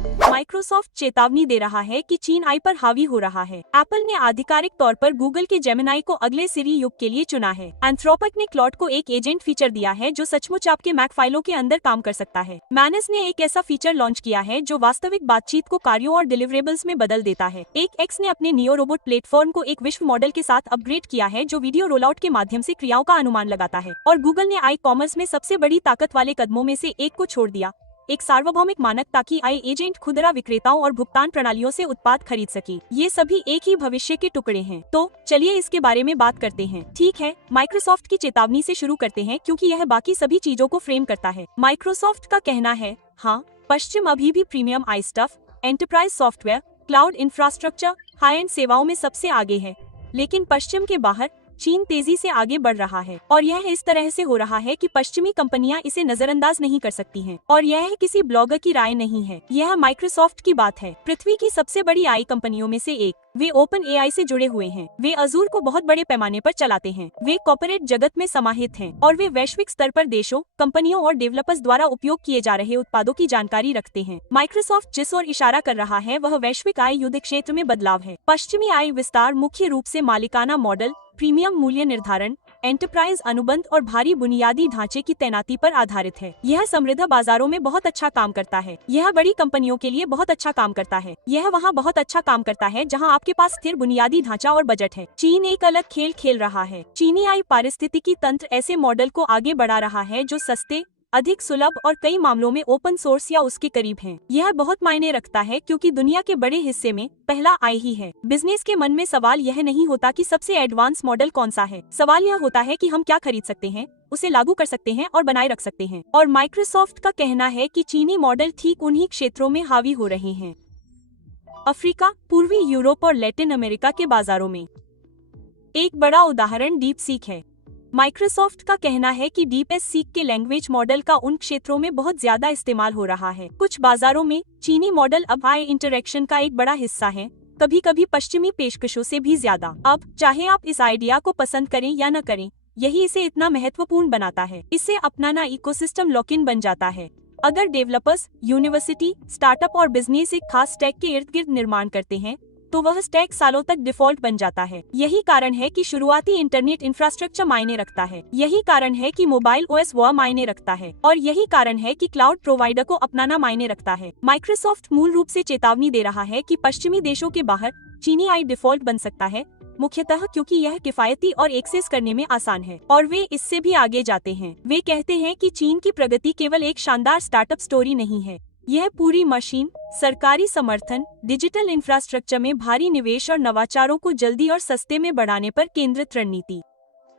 Microsoft चेतावनी दे रहा है कि चीन आई पर हावी हो रहा है। एप्पल ने आधिकारिक तौर पर गूगल के जेमिनाई को अगले सिरी युग के लिए चुना है। एंथ्रोपिक ने क्लॉड को एक एजेंट फीचर दिया है जो सचमुच आपके मैक फाइलों के अंदर काम कर सकता है। मैनेस ने एक ऐसा फीचर लॉन्च किया है जो वास्तविक बातचीत को कार्यों और डिलीवरेबल्स में बदल देता है। एक एक्स ने अपने नियो रोबोट प्लेटफॉर्म को एक विश्व मॉडल के साथ अपग्रेड किया है जो वीडियो रोलआउट के माध्यम से क्रियाओं का अनुमान लगाता है। और गूगल ने आई कॉमर्स में सबसे बड़ी ताकत वाले कदमों में से एक को छोड़ दिया, एक सार्वभौमिक मानक, ताकि आई एजेंट खुदरा विक्रेताओं और भुगतान प्रणालियों से उत्पाद खरीद सके। ये सभी एक ही भविष्य के टुकड़े हैं। तो चलिए इसके बारे में बात करते हैं। ठीक है, माइक्रोसॉफ्ट की चेतावनी से शुरू करते हैं क्योंकि यह बाकी सभी चीजों को फ्रेम करता है। माइक्रोसॉफ्ट का कहना है, हाँ, पश्चिम अभी भी premium I stuff, enterprise software, cloud infrastructure, high and सेवाओं में सबसे आगे है, लेकिन पश्चिम के बाहर चीन तेजी से आगे बढ़ रहा है और यह इस तरह से हो रहा है कि पश्चिमी कंपनियां इसे नजरअंदाज नहीं कर सकती हैं। और यह किसी ब्लॉगर की राय नहीं है, यह माइक्रोसॉफ्ट की बात है। पृथ्वी की सबसे बड़ी आई कंपनियों में से एक, वे ओपन एआई से जुड़े हुए हैं, वे अजूर को बहुत बड़े पैमाने पर चलाते हैं, वे कॉर्पोरेट जगत में समाहित हैं और वे वैश्विक स्तर पर देशों, कंपनियों और डेवलपर्स द्वारा उपयोग किए जा रहे उत्पादों की जानकारी रखते हैं। माइक्रोसॉफ्ट जिस ओर इशारा कर रहा है वह वैश्विक आय युद्ध क्षेत्र में बदलाव है। पश्चिमी आय विस्तार मुख्य रूप से मालिकाना मॉडल, प्रीमियम मूल्य निर्धारण, एंटरप्राइज अनुबंध और भारी बुनियादी ढांचे की तैनाती पर आधारित है। यह समृद्ध बाजारों में बहुत अच्छा काम करता है, यह बड़ी कंपनियों के लिए बहुत अच्छा काम करता है, यह वहाँ बहुत अच्छा काम करता है जहाँ आपके पास स्थिर बुनियादी ढांचा और बजट है। चीन एक अलग खेल खेल रहा है। चीनी आई पारिस्थितिकी तंत्र ऐसे मॉडल को आगे बढ़ा रहा है जो सस्ते, अधिक सुलभ और कई मामलों में ओपन सोर्स या उसके करीब हैं। यह बहुत मायने रखता है क्योंकि दुनिया के बड़े हिस्से में पहला आई ही है। बिजनेस के मन में सवाल यह नहीं होता कि सबसे एडवांस मॉडल कौन सा है, सवाल यह होता है कि हम क्या खरीद सकते हैं, उसे लागू कर सकते हैं और बनाए रख सकते हैं। और माइक्रोसॉफ्ट का कहना है कि चीनी मॉडल ठीक उन्हीं क्षेत्रों में हावी हो रहे हैं। अफ्रीका, पूर्वी यूरोप और लैटिन अमेरिका के बाजारों में एक बड़ा उदाहरण डीप सीक है। माइक्रोसॉफ्ट का कहना है कि डीप सीक के लैंग्वेज मॉडल का उन क्षेत्रों में बहुत ज्यादा इस्तेमाल हो रहा है। कुछ बाजारों में चीनी मॉडल अब आई इंटरेक्शन का एक बड़ा हिस्सा है, कभी कभी पश्चिमी पेशकशों से भी ज्यादा। अब चाहे आप इस आइडिया को पसंद करें या न करें, यही इसे इतना महत्वपूर्ण बनाता है। इसे अपनाना इकोसिस्टम लॉक इन बन जाता है। अगर डेवलपर्स, यूनिवर्सिटी, स्टार्टअप और बिजनेस एक खास स्टैक के इर्द गिर्द निर्माण करते हैं तो वह स्टैक सालों तक डिफॉल्ट बन जाता है। यही कारण है कि शुरुआती इंटरनेट इंफ्रास्ट्रक्चर मायने रखता है, यही कारण है कि मोबाइल ओएस वह मायने रखता है और यही कारण है कि क्लाउड प्रोवाइडर को अपनाना मायने रखता है। माइक्रोसॉफ्ट मूल रूप से चेतावनी दे रहा है कि पश्चिमी देशों के बाहर चीनी आई डिफॉल्ट बन सकता है, मुख्यतः क्योंकि यह किफायती और एक्सेस करने में आसान है। और वे इससे भी आगे जाते हैं। वे कहते हैं कि चीन की प्रगति केवल एक शानदार स्टार्टअप स्टोरी नहीं है, यह पूरी मशीन, सरकारी समर्थन, डिजिटल इंफ्रास्ट्रक्चर में भारी निवेश और नवाचारों को जल्दी और सस्ते में बढ़ाने पर केंद्रित रणनीति।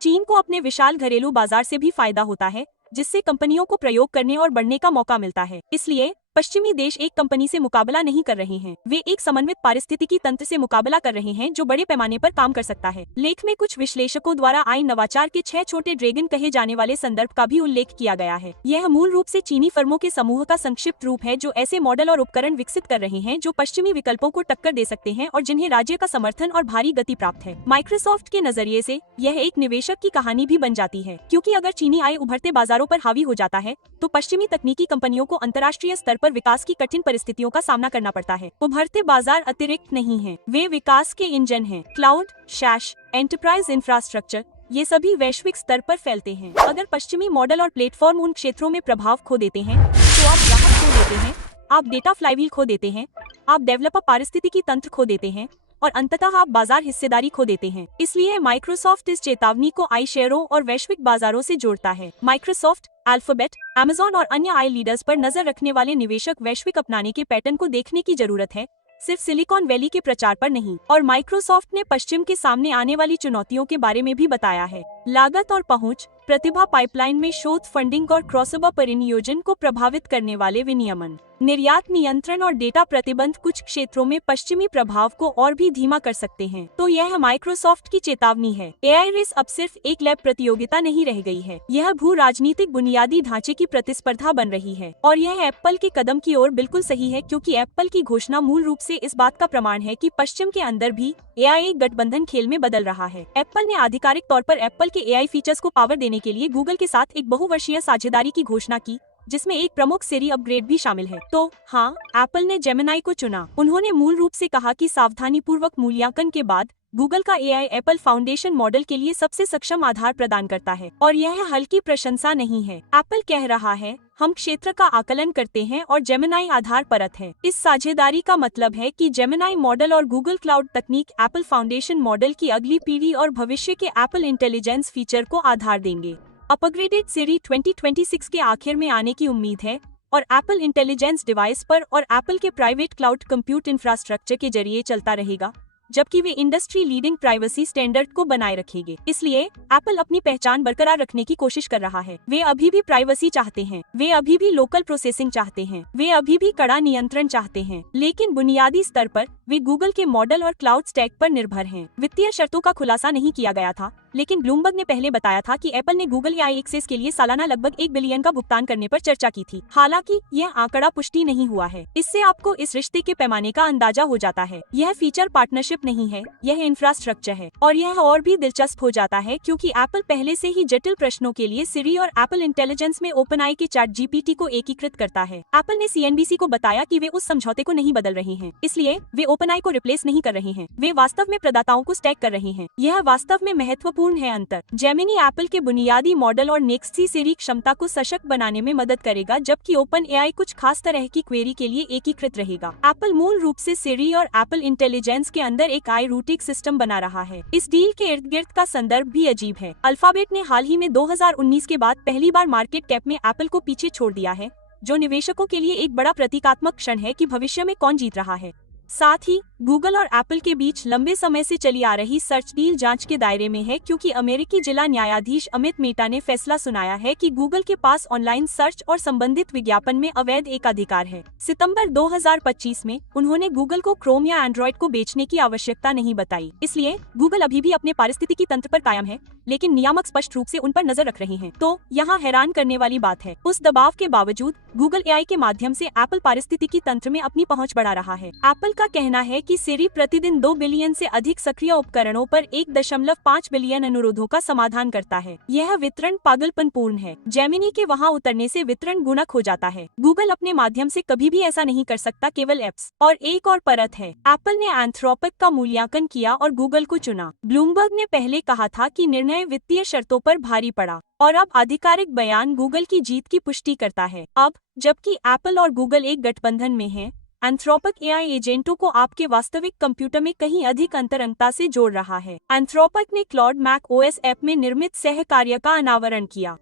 चीन को अपने विशाल घरेलू बाजार से भी फायदा होता है, जिससे कंपनियों को प्रयोग करने और बढ़ने का मौका मिलता है। इसलिए पश्चिमी देश एक कंपनी से मुकाबला नहीं कर रहे हैं, वे एक समन्वित पारिस्थितिकी तंत्र से मुकाबला कर रहे हैं जो बड़े पैमाने पर काम कर सकता है। लेख में कुछ विश्लेषकों द्वारा आई नवाचार के 6 छोटे ड्रैगन कहे जाने वाले संदर्भ का भी उल्लेख किया गया है। यह मूल रूप से चीनी फर्मों के समूह का संक्षिप्त रूप है जो ऐसे मॉडल और उपकरण विकसित कर रहे हैं जो पश्चिमी विकल्पों को टक्कर दे सकते हैं और जिन्हें राज्य का समर्थन और भारी गति प्राप्त है। माइक्रोसॉफ्ट के नजरिए से यह एक निवेशक की कहानी भी बन जाती है, क्योंकि अगर चीनी आई उभरते बाजारों पर हावी हो जाता है तो पश्चिमी तकनीकी कंपनियों को अंतर्राष्ट्रीय स्तर पर विकास की कठिन परिस्थितियों का सामना करना पड़ता है। उभरते बाजार अतिरिक्त नहीं हैं, वे विकास के इंजन हैं। क्लाउड, शैश, एंटरप्राइज इंफ्रास्ट्रक्चर, ये सभी वैश्विक स्तर पर फैलते हैं। अगर पश्चिमी मॉडल और प्लेटफॉर्म उन क्षेत्रों में प्रभाव खो देते हैं तो आप ग्राहक खो देते हैं, आप डेटा फ्लाईव्हील खो देते हैं, आप डेवलपर पारिस्थितिकी तंत्र खो देते हैं और अंततः आप बाजार हिस्सेदारी खो देते हैं। इसलिए माइक्रोसॉफ्ट इस चेतावनी को आई शेयरों और वैश्विक बाजारों से जोड़ता है। माइक्रोसॉफ्ट, अल्फाबेट, अमेज़न और अन्य आई लीडर्स पर नजर रखने वाले निवेशक वैश्विक अपनाने के पैटर्न को देखने की जरूरत है, सिर्फ सिलिकॉन वैली के प्रचार पर नहीं। और माइक्रोसॉफ्ट ने पश्चिम के सामने आने वाली चुनौतियों के बारे में भी बताया है। लागत और पहुंच, प्रतिभा पाइपलाइन में शोध फंडिंग और क्रॉसओवर परिनियोजन को प्रभावित करने वाले विनियमन, निर्यात नियंत्रण और डेटा प्रतिबंध कुछ क्षेत्रों में पश्चिमी प्रभाव को और भी धीमा कर सकते हैं। तो यह माइक्रोसॉफ्ट की चेतावनी है। एआई रेस अब सिर्फ एक लैब प्रतियोगिता नहीं रह गई है, यह भू राजनीतिक बुनियादी ढांचे की प्रतिस्पर्धा बन रही है। और यह एप्पल के कदम की ओर बिल्कुल सही है, क्योंकि एप्पल की घोषणा मूल रूप से इस बात का प्रमाण है कि पश्चिम के अंदर भी एआई एक गठबंधन खेल में बदल रहा है। एप्पल ने आधिकारिक तौर पर एप्पल के एआई फीचर्स को पावर देने के लिए गूगल के साथ एक बहुवर्षीय साझेदारी की घोषणा की, जिसमें एक प्रमुख सिरी अपग्रेड भी शामिल है। तो हाँ, एप्पल ने जेमिनाई को चुना। उन्होंने मूल रूप से कहा कि सावधानी पूर्वक मूल्यांकन के बाद गूगल का एआई एप्पल फाउंडेशन मॉडल के लिए सबसे सक्षम आधार प्रदान करता है और यह हल्की प्रशंसा नहीं है। एप्पल कह रहा है, हम क्षेत्र का आकलन करते हैं और जेमिनाई आधार परत है। इस साझेदारी का मतलब है कि जेमिनाई मॉडल और गूगल क्लाउड तकनीक एप्पल फाउंडेशन मॉडल की अगली पीढ़ी और भविष्य के एप्पल इंटेलिजेंस फीचर को आधार देंगे। अपग्रेडेड सीरी 2026 के आखिर में आने की उम्मीद है और एप्पल इंटेलिजेंस डिवाइस पर और एप्पल के प्राइवेट क्लाउड कंप्यूट इंफ्रास्ट्रक्चर के जरिए चलता रहेगा, जबकि वे इंडस्ट्री लीडिंग प्राइवेसी स्टैंडर्ड को बनाए रखेंगे। इसलिए एप्पल अपनी पहचान बरकरार रखने की कोशिश कर रहा है। वे अभी भी प्राइवेसी चाहते हैं, वे अभी भी लोकल प्रोसेसिंग चाहते हैं, वे अभी भी कड़ा नियंत्रण चाहते हैं, लेकिन बुनियादी स्तर पर वे गूगल के मॉडल और क्लाउड स्टैक पर निर्भर हैं। वित्तीय शर्तों का खुलासा नहीं किया गया था, लेकिन ब्लूमबर्ग ने पहले बताया था कि एप्पल ने गूगल एआई एक्सेस के लिए सालाना लगभग 1 बिलियन का भुगतान करने पर चर्चा की थी। हालांकि यह आंकड़ा पुष्टि नहीं हुआ है। इससे आपको इस रिश्ते के पैमाने का अंदाजा हो जाता है। यह फीचर पार्टनरशिप नहीं है, यह इंफ्रास्ट्रक्चर है। और यह और भी दिलचस्प हो जाता है क्योंकि एप्पल पहले से ही जटिल प्रश्नों के लिए सिरी और एप्पल इंटेलिजेंस में ओपनआई के चैट जीपीटी को एकीकृत करता है। एप्पल ने सीएनबीसी को बताया कि वे उस समझौते को नहीं बदल रहे हैं, इसलिए वे ओपनआई को रिप्लेस नहीं कर रहे हैं, वे वास्तव में प्रदाताओं को स्टैक कर रहे हैं। यह वास्तव में महत्वपूर्ण है अंतर। जेमिनी एप्पल के बुनियादी मॉडल और नेक्स्ट सिरी क्षमता को सशक्त बनाने में मदद करेगा, जबकि ओपन एआई कुछ खास तरह की क्वेरी के लिए एकीकृत रहेगा। एप्पल मूल रूप से सिरी और एप्पल इंटेलिजेंस के अंदर एक आई रूटिंग सिस्टम बना रहा है। इस डील के इर्द गिर्द का संदर्भ भी अजीब है। अल्फाबेट ने हाल ही में 2019 के बाद पहली बार मार्केट कैप में एप्पल को पीछे छोड़ दिया है, जो निवेशकों के लिए एक बड़ा प्रतीकात्मक क्षण है कि भविष्य में कौन जीत रहा है। साथ ही गूगल और एप्पल के बीच लंबे समय से चली आ रही सर्च डील जांच के दायरे में है, क्योंकि अमेरिकी जिला न्यायाधीश अमित मेहता ने फैसला सुनाया है कि गूगल के पास ऑनलाइन सर्च और संबंधित विज्ञापन में अवैध एकाधिकार है। सितंबर 2025 में उन्होंने गूगल को क्रोम या एंड्रॉइड को बेचने की आवश्यकता नहीं बताई। इसलिए गूगल अभी भी अपने पारिस्थितिकी तंत्र पर कायम है, लेकिन नियामक स्पष्ट रूप से उन पर नजर रख रहे हैं। तो यहाँ हैरान करने वाली बात है, उस दबाव के बावजूद गूगल एआई के माध्यम से एप्पल पारिस्थितिकी तंत्र में अपनी पहुंच बढ़ा रहा है। एप्पल का कहना है कि सिरी प्रतिदिन 2 बिलियन से अधिक सक्रिय उपकरणों पर 1.5 बिलियन अनुरोधों का समाधान करता है। यह वितरण पागलपनपूर्ण है। जेमिनी के वहां उतरने से वितरण गुणक हो जाता है। गूगल अपने माध्यम से कभी भी ऐसा नहीं कर सकता, केवल एप्स। और एक और परत है, एप्पल ने एंथ्रोपिक का मूल्यांकन किया और गूगल को चुना। ब्लूमबर्ग ने पहले कहा था कि निर्णय वित्तीय शर्तों पर भारी पड़ा, और अब आधिकारिक बयान गूगल की जीत की पुष्टि करता है। अब जबकि एप्पल और गूगल एक गठबंधन में हैं, एंथ्रोपिक एआई एजेंटों को आपके वास्तविक कंप्यूटर में कहीं अधिक अंतरंगता से जोड़ रहा है। एंथ्रोपिक ने क्लाउड मैक ओएस ऐप में निर्मित सहकार्य का अनावरण किया।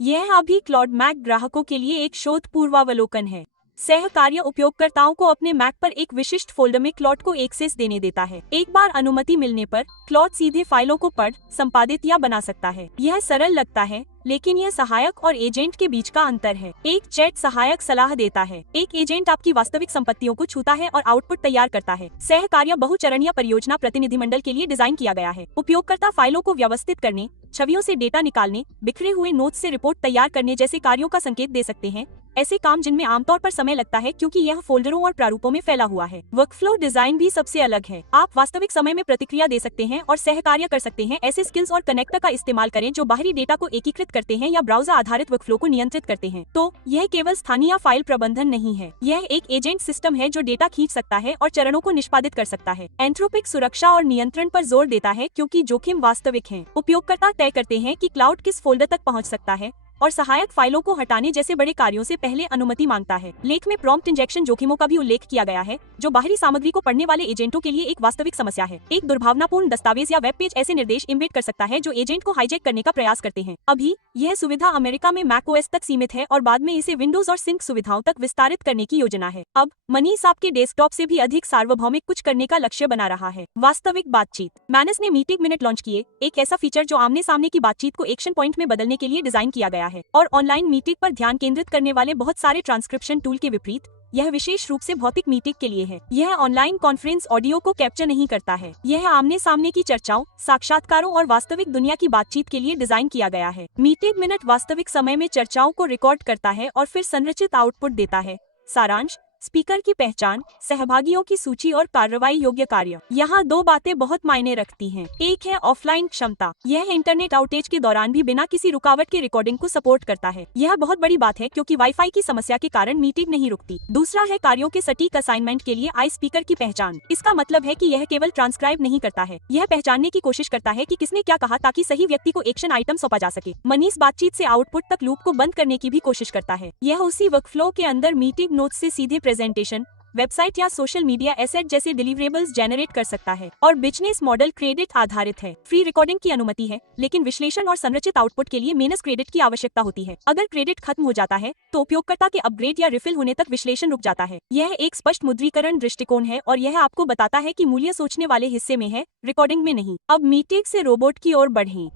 यह अभी क्लाउड मैक ग्राहकों के लिए एक शोध पूर्वावलोकन है। सहकार्य उपयोगकर्ताओं को अपने मैक पर एक विशिष्ट फोल्डर में क्लाउड को एक्सेस देने देता है। एक बार अनुमति मिलने पर क्लाउड सीधे फाइलों को पढ़, संपादित या बना सकता है। यह सरल लगता है, लेकिन यह सहायक और एजेंट के बीच का अंतर है। एक चैट सहायक सलाह देता है, एक एजेंट आपकी वास्तविक संपत्तियों को छूता है और आउटपुट तैयार करता है। सहकार्य बहुचरणीय परियोजना प्रतिनिधिमंडल के लिए डिजाइन किया गया है। उपयोगकर्ता फाइलों को व्यवस्थित करने, छवियों से डेटा निकालने, बिखरे हुए नोट्स से रिपोर्ट तैयार करने जैसे कार्यों का संकेत दे सकते हैं, ऐसे काम जिनमें आमतौर पर समय लगता है क्योंकि यह फोल्डरों और प्रारूपों में फैला हुआ है। वर्कफ्लो डिजाइन भी सबसे अलग है। आप वास्तविक समय में प्रतिक्रिया दे सकते हैं और सहकार्य कर सकते हैं। ऐसे स्किल्स और कनेक्टर का इस्तेमाल करें जो बाहरी डेटा को एकीकृत करते हैं या ब्राउजर आधारित वर्कफ्लो को नियंत्रित करते हैं। तो यह केवल स्थानीय फाइल प्रबंधन नहीं है, यह एक एजेंट सिस्टम है जो डेटा खींच सकता है और चरणों को निष्पादित कर सकता है। एंथ्रोपिक सुरक्षा और नियंत्रण पर जोर देता है क्योंकि जोखिम वास्तविक है। उपयोगकर्ता तय करते हैं कि क्लाउड किस फोल्डर तक पहुंच सकता है और सहायक फाइलों को हटाने जैसे बड़े कार्यों से पहले अनुमति मांगता है। लेख में प्रॉम्प्ट इंजेक्शन जोखिमों का भी उल्लेख किया गया है, जो बाहरी सामग्री को पढ़ने वाले एजेंटों के लिए एक वास्तविक समस्या है। एक दुर्भावनापूर्ण दस्तावेज या वेब पेज ऐसे निर्देश इम्बेड कर सकता है जो एजेंट को हाईजैक करने का प्रयास करते हैं। अभी यह सुविधा अमेरिका में मैक ओएस तक सीमित है और बाद में इसे विंडोज और सिंक सुविधाओं तक विस्तारित करने की योजना है। अब मनीष आपके डेस्कटॉप से भी अधिक सार्वभौमिक कुछ करने का लक्ष्य बना रहा है। वास्तविक बातचीत। मैनस ने मीटिंग मिनट लॉन्च किए, एक ऐसा फीचर जो आमने सामने की बातचीत को एक्शन पॉइंट में बदलने के लिए डिजाइन किया गया है। और ऑनलाइन मीटिंग पर ध्यान केंद्रित करने वाले बहुत सारे ट्रांसक्रिप्शन टूल के विपरीत, यह विशेष रूप से भौतिक मीटिंग के लिए है। यह ऑनलाइन कॉन्फ्रेंस ऑडियो को कैप्चर नहीं करता है। यह आमने सामने की चर्चाओं, साक्षात्कारों और वास्तविक दुनिया की बातचीत के लिए डिजाइन किया गया है। मीटिंग मिनट वास्तविक समय में चर्चाओं को रिकॉर्ड करता है और फिर संरचित आउटपुट देता है। सारांश, स्पीकर की पहचान, सहभागियों की सूची और कार्रवाई योग्य कार्य। यहाँ दो बातें बहुत मायने रखती हैं। एक है ऑफलाइन क्षमता, यह इंटरनेट आउटेज के दौरान भी बिना किसी रुकावट के रिकॉर्डिंग को सपोर्ट करता है। यह बहुत बड़ी बात है क्योंकि वाईफाई की समस्या के कारण मीटिंग नहीं रुकती। दूसरा है कार्यों के सटीक असाइनमेंट के लिए आई स्पीकर की पहचान। इसका मतलब है कि यह केवल ट्रांसक्राइब नहीं करता है, यह पहचानने की कोशिश करता है कि किसने क्या कहा ताकि सही व्यक्ति को एक्शन आइटम सौंपा जा सके। मनीष बातचीत से आउटपुट तक लूप को बंद करने की भी कोशिश करता है। यह उसी वर्कफ्लो के अंदर मीटिंग नोट्स से सीधे प्रेजेंटेशन, वेबसाइट या सोशल मीडिया एसेट जैसे डिलीवरेबल्स जनरेट कर सकता है। और बिजनेस मॉडल क्रेडिट आधारित है। फ्री रिकॉर्डिंग की अनुमति है, लेकिन विश्लेषण और संरचित आउटपुट के लिए मेनस क्रेडिट की आवश्यकता होती है। अगर क्रेडिट खत्म हो जाता है तो उपयोगकर्ता के अपग्रेड या रिफिल होने तक विश्लेषण रुक जाता है। यह एक स्पष्ट मुद्रीकरण दृष्टिकोण है और यह आपको बताता है कि मूल्य सोचने वाले हिस्से में है, रिकॉर्डिंग में नहीं। अब मीटिंग से रोबोट की ओर बढ़ें।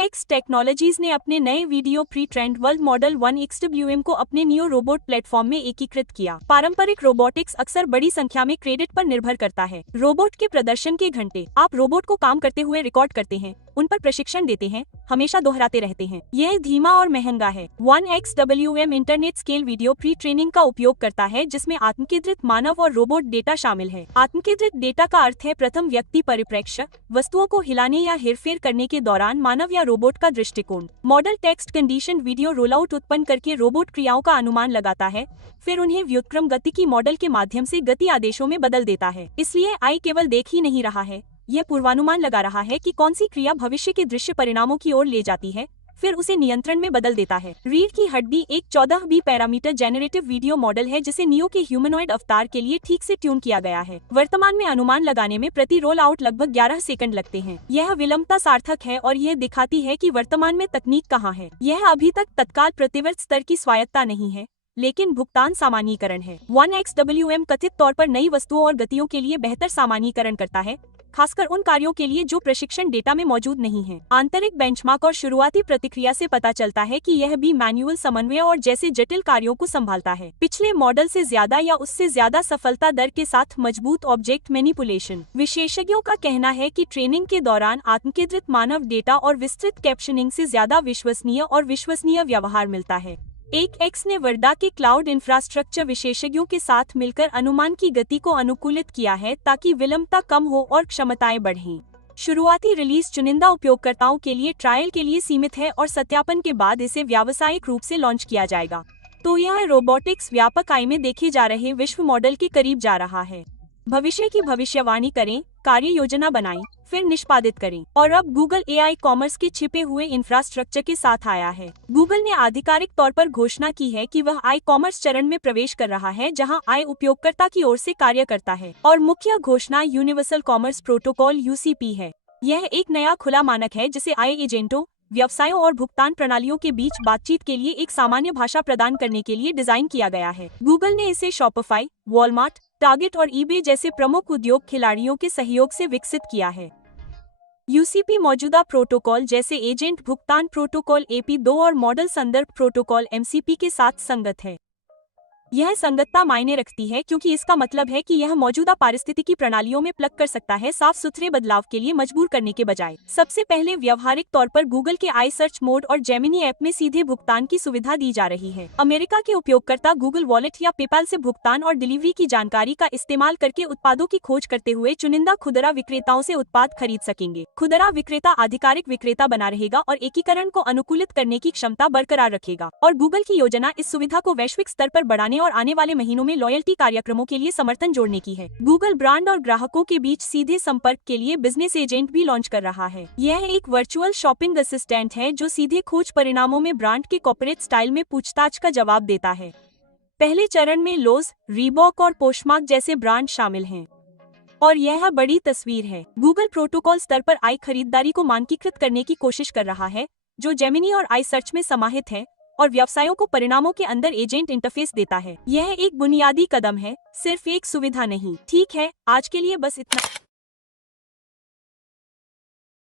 X टेक्नोलॉजीज ने अपने नए video pre trend world model 1XWM को अपने नियो रोबोट प्लेटफॉर्म में एकीकृत किया। पारंपरिक रोबोटिक्स अक्सर बड़ी संख्या में क्रेडिट पर निर्भर करता है। रोबोट के प्रदर्शन के घंटे, आप रोबोट को काम करते हुए रिकॉर्ड करते हैं, उन पर प्रशिक्षण देते हैं, हमेशा दोहराते रहते हैं। यह धीमा और महंगा है। 1XWM internet scale video pre training का उपयोग करता है जिसमें आत्मकेंद्रित मानव और रोबोट डेटा शामिल है। आत्मकेंद्रित डेटा का अर्थ है प्रथम व्यक्ति परिप्रेक्ष्य, वस्तुओं को हिलाने या हेरफेर करने के दौरान मानव या रोबोट का दृष्टिकोण। Model text condition video rollout उत्पन्न करके रोबोट क्रियाओं का अनुमान लगाता है, फिर उन्हें व्युत्क्रम गतिकी मॉडल के माध्यम से गति आदेशों में बदल देता है। इसलिए आई केवल देख ही नहीं रहा है, यह पूर्वानुमान लगा रहा है कि कौन सी क्रिया भविष्य के दृश्य परिणामों की ओर ले जाती है, फिर उसे नियंत्रण में बदल देता है। रीढ़ की हड्डी एक 14 पैरामीटर जेनरेटिव वीडियो मॉडल है जिसे नियो के ह्यूमनॉइड अवतार के लिए ठीक से ट्यून किया गया है। वर्तमान में अनुमान लगाने में प्रति रोल आउट लगभग 11 सेकंड लगते हैं। यह विलंबता सार्थक है और यह दिखाती है कि वर्तमान में तकनीक कहाँ है। यह अभी तक तत्काल प्रतिवर्ती स्तर की स्वायत्ता नहीं है, लेकिन भुगतान सामान्यीकरण है। 1XWM कथित तौर पर नई वस्तुओं और गतियों के लिए बेहतर सामान्यीकरण करता है, खासकर उन कार्यों के लिए जो प्रशिक्षण डेटा में मौजूद नहीं है। आंतरिक बेंचमार्क और शुरुआती प्रतिक्रिया से पता चलता है कि यह भी मैनुअल समन्वय और जैसे जटिल कार्यों को संभालता है। पिछले मॉडल से ज्यादा या उससे ज्यादा सफलता दर के साथ मजबूत ऑब्जेक्ट मैनिपुलेशन। विशेषज्ञों का कहना है कि ट्रेनिंग के दौरान आत्मकेंद्रित मानव डेटा और विस्तृत कैप्शनिंग से ज्यादा विश्वसनीय व्यवहार मिलता है। X ने वर्डा के क्लाउड इंफ्रास्ट्रक्चर विशेषज्ञों के साथ मिलकर अनुमान की गति को अनुकूलित किया है ताकि विलंबता कम हो और क्षमताएं बढ़ें। शुरुआती रिलीज चुनिंदा उपयोगकर्ताओं के लिए ट्रायल के लिए सीमित है और सत्यापन के बाद इसे व्यावसायिक रूप से लॉन्च किया जाएगा। तो यह रोबोटिक्स व्यापक आय में देखे जा रहे विश्व मॉडल के करीब जा रहा है। भविष्य की भविष्यवाणी करें, कार्य योजना बनाएं, फिर निष्पादित करें। और अब गूगल AI कॉमर्स के छिपे हुए इंफ्रास्ट्रक्चर के साथ आया है। गूगल ने आधिकारिक तौर पर घोषणा की है कि वह आई कॉमर्स चरण में प्रवेश कर रहा है जहां आई उपयोगकर्ता की ओर से कार्य करता है। और मुख्य घोषणा यूनिवर्सल कॉमर्स प्रोटोकॉल UCP है। यह एक नया खुला मानक है जिसे आई एजेंटों, व्यवसायों और भुगतान प्रणालियों के बीच बातचीत के लिए एक सामान्य भाषा प्रदान करने के लिए डिजाइन किया गया है। गूगल ने इसे शॉपिफाई, वॉलमार्ट, टारगेट और ईबे जैसे प्रमुख उद्योग खिलाड़ियों के सहयोग से विकसित किया है। UCP मौजूदा प्रोटोकॉल जैसे एजेंट भुगतान प्रोटोकॉल AP2 और मॉडल संदर्भ प्रोटोकॉल MCP के साथ संगत है। यह संगतता मायने रखती है क्योंकि इसका मतलब है कि यह मौजूदा पारिस्थितिकी प्रणालियों में प्लग कर सकता है, साफ सुथरे बदलाव के लिए मजबूर करने के बजाय। सबसे पहले व्यावहारिक तौर पर गूगल के आई सर्च मोड और जेमिनी ऐप में सीधे भुगतान की सुविधा दी जा रही है। अमेरिका के उपयोगकर्ता गूगल वॉलेट या पेपाल से भुगतान और डिलीवरी की जानकारी का इस्तेमाल करके उत्पादों की खोज करते हुए चुनिंदा खुदरा विक्रेताओं से उत्पाद खरीद सकेंगे। खुदरा विक्रेता आधिकारिक विक्रेता बना रहेगा और एकीकरण को अनुकूलित करने की क्षमता बरकरार रखेगा। और गूगल की योजना इस सुविधा को वैश्विक स्तर पर बढ़ाने और आने वाले महीनों में लॉयल्टी कार्यक्रमों के लिए समर्थन जोड़ने की है। गूगल ब्रांड और ग्राहकों के बीच सीधे संपर्क के लिए बिजनेस एजेंट भी लॉन्च कर रहा है। यह एक वर्चुअल शॉपिंग असिस्टेंट है जो सीधे खोज परिणामों में ब्रांड के कॉर्पोरेट स्टाइल में पूछताछ का जवाब देता है। पहले चरण में लोज, रीबॉक और पोस्टमार्क जैसे ब्रांड शामिल हैं। और यह बड़ी तस्वीर है। गूगल प्रोटोकॉल स्तर पर आई खरीदारी को मानकीकृत करने की कोशिश कर रहा है जो जेमिनी और आई सर्च में समाहित है और व्यवसायों को परिणामों के अंदर एजेंट इंटरफेस देता है। यह एक बुनियादी कदम है, सिर्फ एक सुविधा नहीं। ठीक है, आज के लिए बस इतना।